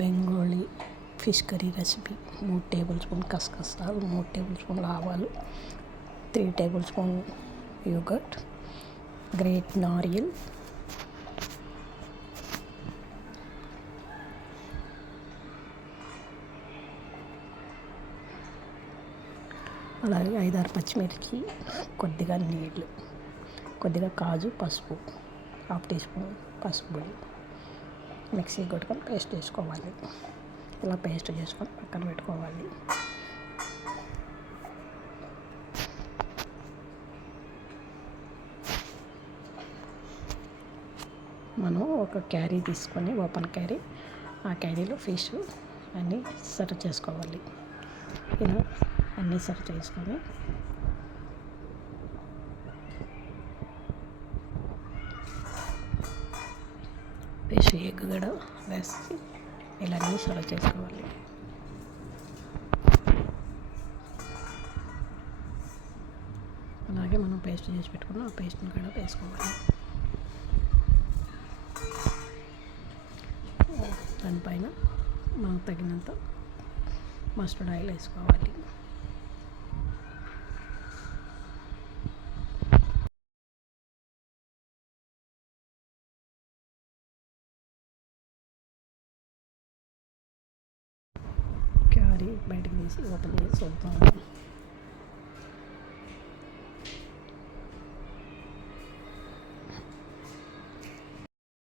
Bengali fish curry recipe. 3 tablespoon కసకసాలు, 3 టేబుల్ స్పూన్ల ఆవాలు, 3 టేబుల్ స్పూన్ యోగర్ట్, గ్రేట్ నారియల్, అలాగే 5-6 పచ్చిమిర్చి, కొద్దిగా నీళ్ళు, కొద్దిగా కాజు, పసుపు, 1/2 టీ స్పూన్ పసుపు పొడి మిక్సీ కొట్టుకొని పేస్ట్ చేసుకోవాలి. ఇలా పేస్ట్ చేసుకొని పక్కన పెట్టుకోవాలి. మనం ఒక క్యారీ తీసుకొని ఓపెన్ క్యారీ, ఆ క్యారీలో ఫిష్ అన్నీ సర్వ్ చేసుకోవాలి. ఇలా అన్నీ సర్వ్ చేసుకొని ఫిష్ ఎగ్ కూడా వేసి ఇలా అన్నీ సర్వ్ చేసుకోవాలి. అలాగే మనం పేస్ట్ చేసి పెట్టుకున్న ఆ పేస్ట్ని కూడా వేసుకోవాలి. దానిపైన మనకు తగినంత మస్టర్డ్ ఆయిల్ వేసుకోవాలి. క్యారీ బయటకు తీసి ఓపెన్ చేసి చూద్దాం.